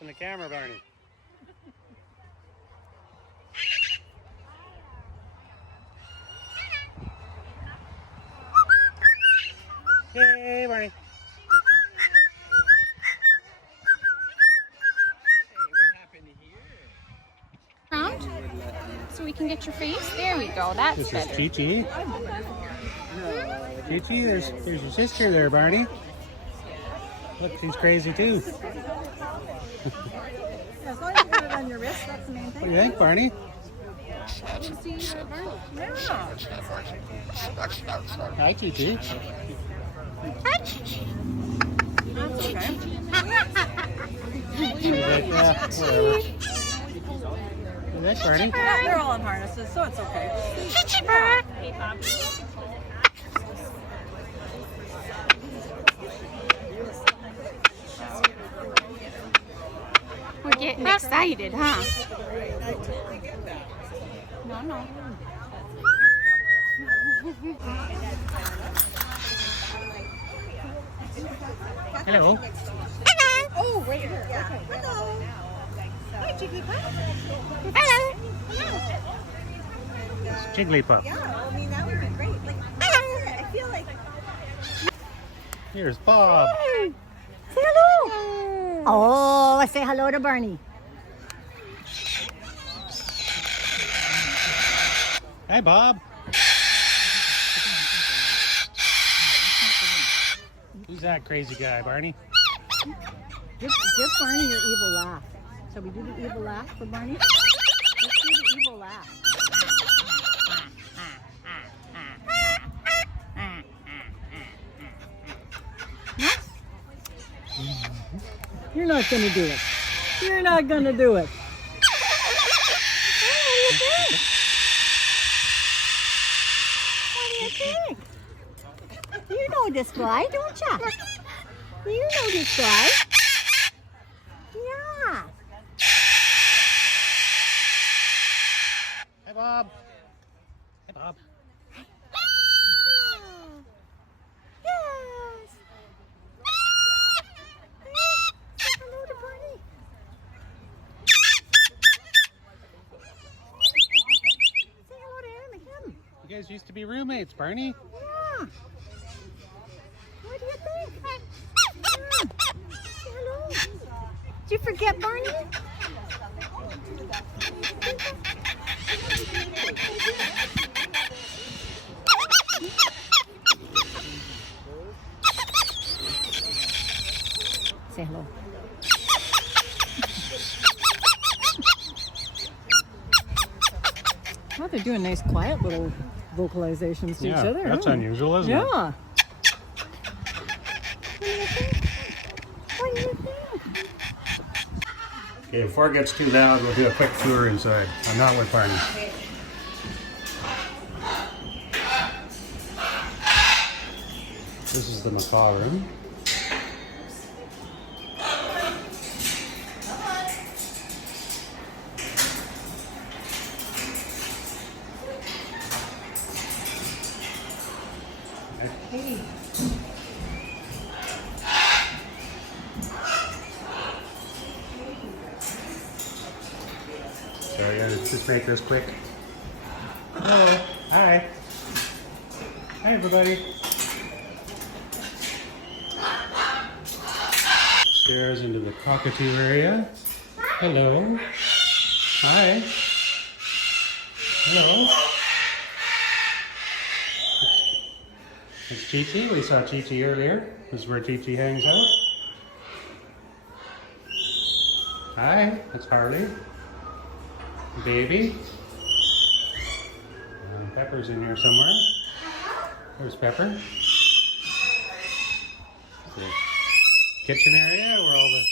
What's in the camera, Barney? Yay, Barney. Around so we can get your face. There we go. That's this better. This is Chi-Chi. Chi-Chi, there's your sister there, Barney. Look, she's crazy too. As long as you put it on your wrist, that's the main thing. What do you think, Barney? Hi, Chi-Chi. Hi, Chi-Chi. That's okay. She's like, yeah, whatever. What do you think, Barney? Yeah, they're all in harnesses, so it's okay. Chi-Chi. We're getting excited, huh? No. Hello. Oh, right here. Yeah. Okay. Hello. Hi, Jigglypuff. Hello. It's Jigglypuff. Yeah, I mean, that would be great. Like, I feel like... Here's Bob. Say hello. Oh, I say hello to Barney. Hi, Bob. Who's that crazy guy, Barney? Give Barney your evil laugh. Shall we do the evil laugh for Barney? Let's do the evil laugh. You're not going to do it. You're not going to do it. What do you think? You know this guy, don't you? You know this guy. Yeah. Hi, Bob. Hi, Bob. Yes. Say hello to Barney. Say hello to him and him. You guys used to be roommates, Barney. Yeah. What do you think? Yeah. Say hello. Did you forget Barney? Say hello. Oh, they're doing nice, quiet little vocalizations to each other. That's huh? unusual, isn't it? Yeah. What do you think? Okay, before it gets too loud, we'll do a quick tour inside. I'm not with Barney. This is the macaw room. So we're gonna just make this quick. Hello. Hi. Hi, everybody. Stairs into the Cockatoo area. Hello. Hi. Hello. It's Chi-Chi. We saw Chi-Chi earlier. This is where Chi-Chi hangs out. Hi, that's Harley. Baby. Pepper's in here somewhere. There's Pepper. The kitchen area where all the...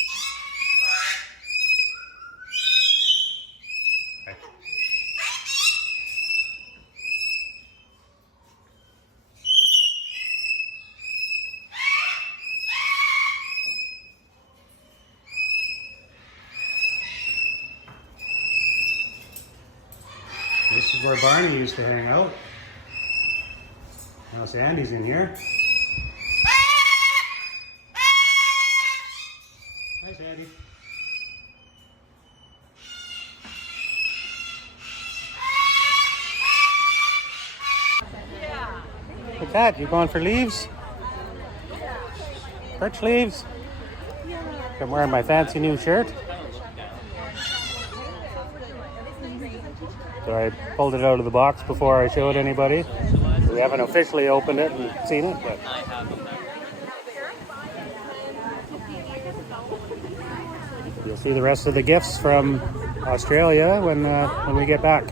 Hi. This is where Barney used to hang out. Now Sandy's in here. Hi, Sandy. What's that? You going for leaves? Birch leaves? I'm wearing my fancy new shirt. So I pulled it out of the box before I showed anybody. We haven't officially opened it and seen it, but you'll see the rest of the gifts from Australia when we get back.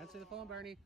Answer the phone, Barney.